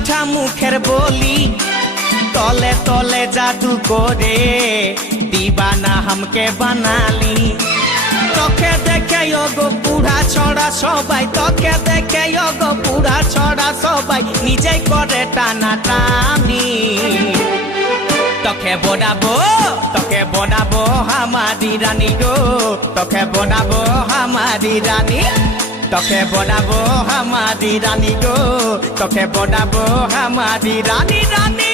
মিঠা মুখের বলি তলে তলে জাদু করে দিবানা हमके বানালি তোকে দেখে গো পুরা ছড়া সবাই তোকে দেখে গো পুরা ছড়া সবাই নিজেই করে টানা টানি তোকে বনাবো हमारी रानी गो তোকে বনাবো हमारी रानी তোকে বনাবো हमारी रानी गो তোকে বনাবো हमारी रानी रानी